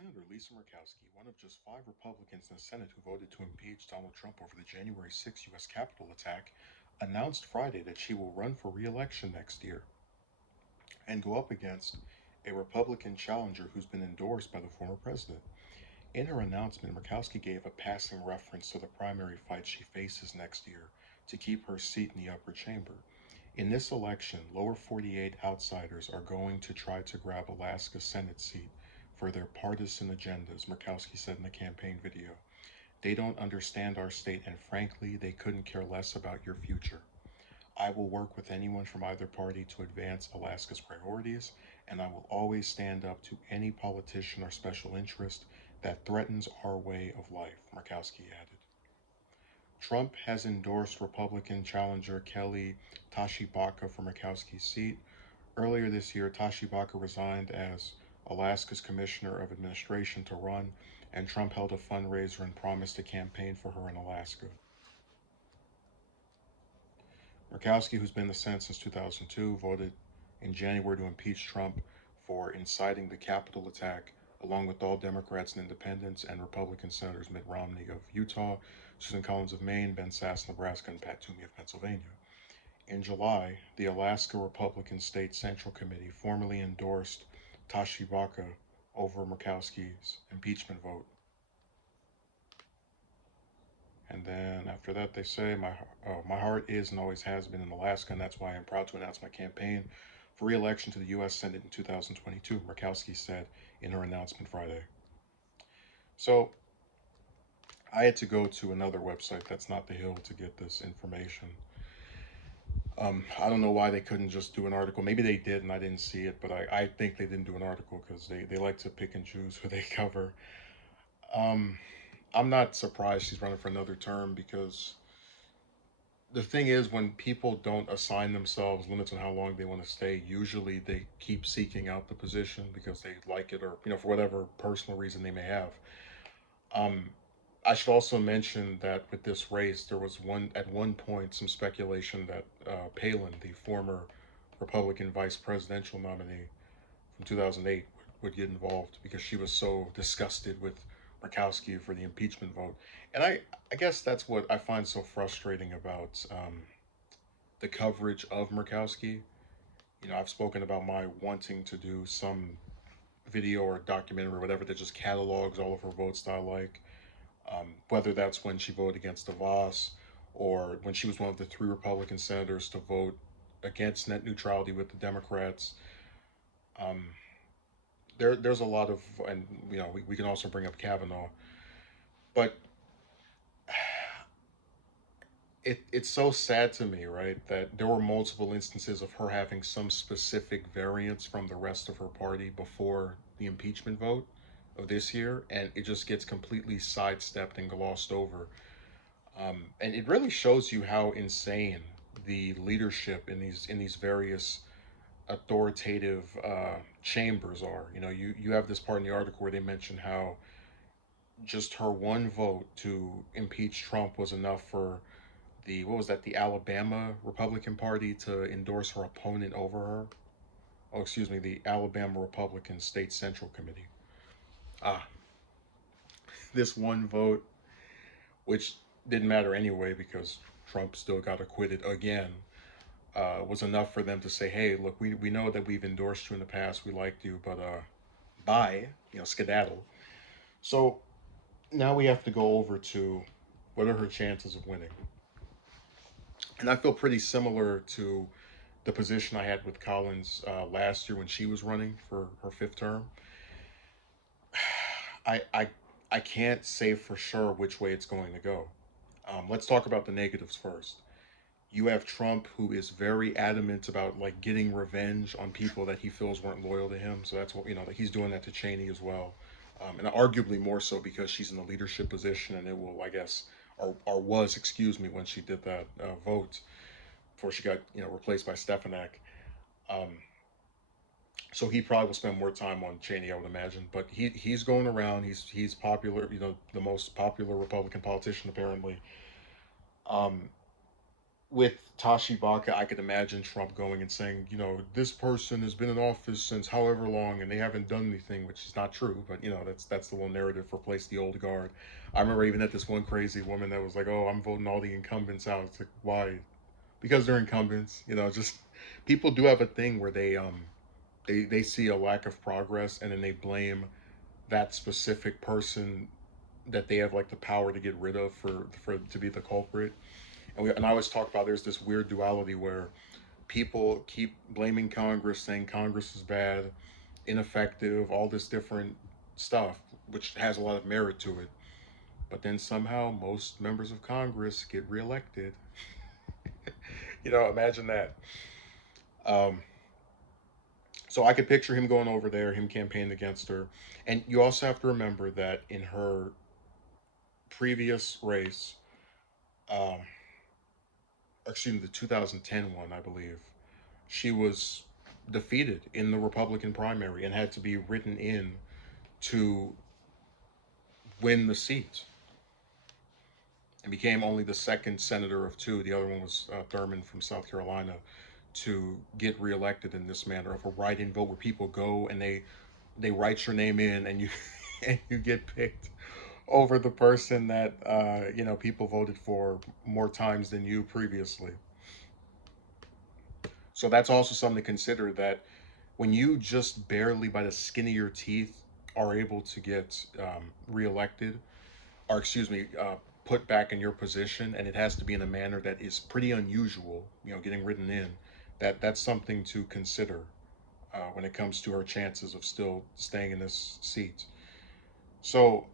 Senator Lisa Murkowski, one of just 5 Republicans in the Senate who voted to impeach Donald Trump over the January 6th U.S. Capitol attack, announced Friday that she will run for re election next year and go up against a Republican challenger who's been endorsed by the former president. In her announcement, Murkowski gave a passing reference to the primary fight she faces next year to keep her seat in the upper chamber. In this election, lower 48 outsiders are going to try to grab Alaska's Senate seat for their partisan agendas, Murkowski said in the campaign video. They don't understand our state, and frankly, they couldn't care less about your future. I will work with anyone from either party to advance Alaska's priorities, and I will always stand up to any politician or special interest that threatens our way of life, Murkowski added. Trump has endorsed Republican challenger Kelly Tashibaka for Murkowski's seat. Earlier this year, Tashibaka resigned as Alaska's Commissioner of Administration to run, and Trump held a fundraiser and promised to campaign for her in Alaska. Murkowski, who's been in the Senate since 2002, voted in January to impeach Trump for inciting the Capitol attack, along with all Democrats and independents and Republican Senators Mitt Romney of Utah, Susan Collins of Maine, Ben Sasse, Nebraska, and Pat Toomey of Pennsylvania. In July, the Alaska Republican State Central Committee formally endorsed Tashibaka over Murkowski's impeachment vote. And then after that, they say, my heart is and always has been in Alaska, and that's why I'm proud to announce my campaign for re election to the U.S. Senate in 2022, Murkowski said in her announcement Friday. So I had to go to another website that's not The Hill to get this information. I don't know why they couldn't just do an article. Maybe they did and I didn't see it, but I think they didn't do an article because they like to pick and choose who they cover. Um, I'm not surprised she's running for another term because the thing is, when people don't assign themselves limits on how long they want to stay, usually they keep seeking out the position because they like it or, for whatever personal reason they may have. Um, I should also mention that with this race, there was at one point some speculation that Palin, the former Republican vice presidential nominee from 2008, would get involved because she was so disgusted with Murkowski for the impeachment vote. And I guess that's what I find so frustrating about the coverage of Murkowski. I've spoken about my wanting to do some video or documentary or whatever that just catalogs all of her votes that I like. Whether that's when she voted against DeVos or when she was one of the 3 Republican senators to vote against net neutrality with the Democrats. Um, there's a lot of, and we can also bring up Kavanaugh, but it's so sad to me, right, that there were multiple instances of her having some specific variance from the rest of her party before the impeachment vote of this year, and it just gets completely sidestepped and glossed over. And it really shows you how insane the leadership in these various authoritative chambers are. You have this part in the article where they mention how just her one vote to impeach Trump was enough for the Alabama Republican Party to endorse her opponent over her. Oh, excuse me, the Alabama Republican State Central Committee. Ah, this one vote, which didn't matter anyway because Trump still got acquitted again, was enough for them to say, hey, look, we know that we've endorsed you in the past, we liked you, but bye, skedaddle. So now we have to go over to what are her chances of winning. And I feel pretty similar to the position I had with Collins last year when she was running for her 5th term. I, I, I can't say for sure which way it's going to go. Let's talk about the negatives first. You have Trump, who is very adamant about like getting revenge on people that he feels weren't loyal to him. So that's what that he's doing that to Cheney as well, and arguably more so because she's in a leadership position, and it will, I guess, or was, excuse me, when she did that vote before she got replaced by Stefanik. Um, so he probably will spend more time on Cheney, I would imagine. But he's going around. He's popular. The most popular Republican politician apparently. Um, with Tashi Baka, I could imagine Trump going and saying, you know, this person has been in office since however long and they haven't done anything, which is not true. But you know, that's the little narrative for replace the old guard. I remember even at this one crazy woman that was like, "Oh, I'm voting all the incumbents out." It's like, why? Because they're incumbents. You know, just people do have a thing where they see a lack of progress and then they blame that specific person that they have like the power to get rid of for to be the culprit. And I always talk about there's this weird duality where people keep blaming Congress, saying Congress is bad, ineffective, all this different stuff, which has a lot of merit to it. But then somehow most members of Congress get reelected. You know, imagine that. Um, so I could picture him going over there, him campaigning against her. And you also have to remember that in her previous race, um, excuse me, the 2010 one, I believe, she was defeated in the Republican primary and had to be written in to win the seat and became only the second senator of two. The other one was Thurman from South Carolina to get reelected in this manner of a write-in vote where people go and they write your name in and you and you get picked over the person that you know people voted for more times than you previously. So that's also something to consider that when you just barely by the skin of your teeth are able to get reelected, or excuse me, put back in your position, and it has to be in a manner that is pretty unusual, you know, getting written in, that's something to consider when it comes to her chances of still staying in this seat. So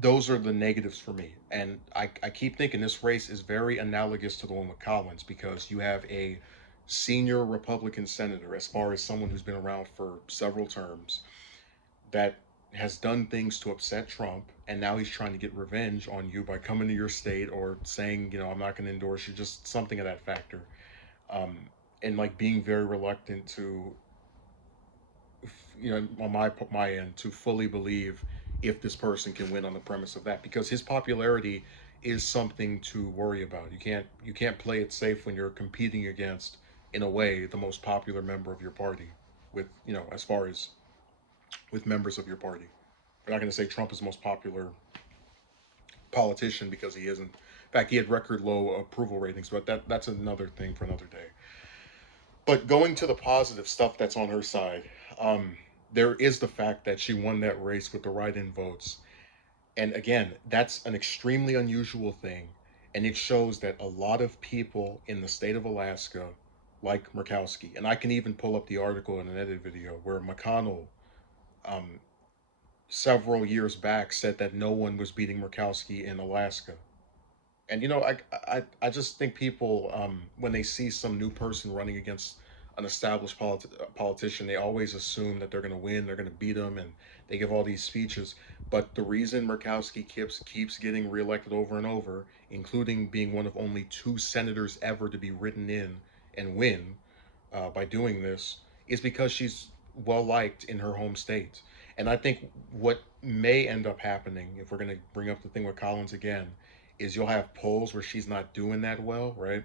those are the negatives for me. And I keep thinking this race is very analogous to the one with Collins because you have a senior Republican senator, as far as someone who's been around for several terms, that has done things to upset Trump, and now he's trying to get revenge on you by coming to your state or saying, you know, I'm not going to endorse you, just something of that factor. Um, and like being very reluctant to, you know, on my end, to fully believe if this person can win on the premise of that, because his popularity is something to worry about. You can't play it safe when you're competing against, in a way, the most popular member of your party. With you know, as far as with members of your party, we're not going to say Trump is the most popular politician because he isn't. In fact, he had record low approval ratings, but that's another thing for another day. But going to the positive stuff that's on her side, there is the fact that she won that race with the write-in votes, and again, that's an extremely unusual thing, and it shows that a lot of people in the state of Alaska like Murkowski, and I can even pull up the article in an edit video where McConnell, um, several years back, said that no one was beating Murkowski in Alaska. And you know, I just think people when they see some new person running against an established politician, they always assume that they're going to win, they're going to beat them, and they give all these speeches. But the reason Murkowski keeps getting reelected over and over, including being one of only two senators ever to be written in and win by doing this, is because she's well liked in her home state. And I think what may end up happening, if we're going to bring up the thing with Collins again, is you'll have polls where she's not doing that well, right?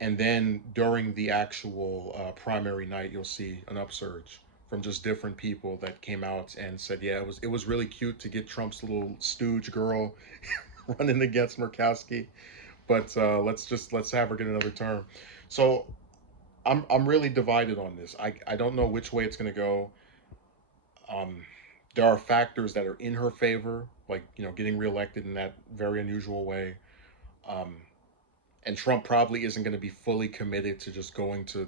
And then during the actual primary night, you'll see an upsurge from just different people that came out and said, "Yeah, it was really cute to get Trump's little stooge girl running against Murkowski, but let's have her get another term." So I'm really divided on this. I don't know which way it's going to go. Um, there are factors that are in her favor, like you know getting reelected in that very unusual way. Um, and Trump probably isn't going to be fully committed to just going to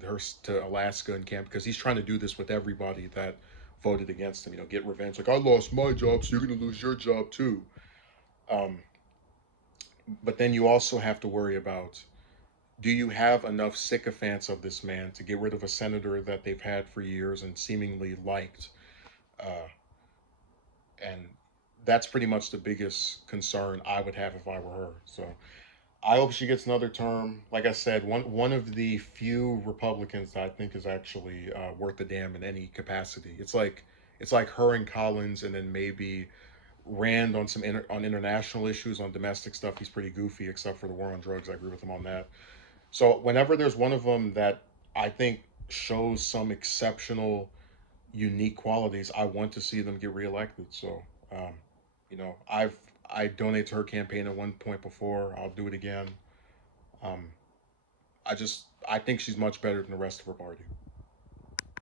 Alaska and camp because he's trying to do this with everybody that voted against him. You know, get revenge. Like I lost my job, so you're going to lose your job too. Um, but then you also have to worry about: do you have enough sycophants of this man to get rid of a senator that they've had for years and seemingly liked? Uh, and that's pretty much the biggest concern I would have if I were her. So I hope she gets another term. Like I said, one of the few Republicans that I think is actually worth a damn in any capacity. It's like her and Collins, and then maybe Rand on on international issues, on domestic stuff, he's pretty goofy, except for the war on drugs. I agree with him on that. So whenever there's one of them that I think shows some exceptional, unique qualities, I want to see them get reelected. So, um, I donated to her campaign at one point before. I'll do it again. Um, I think she's much better than the rest of her party.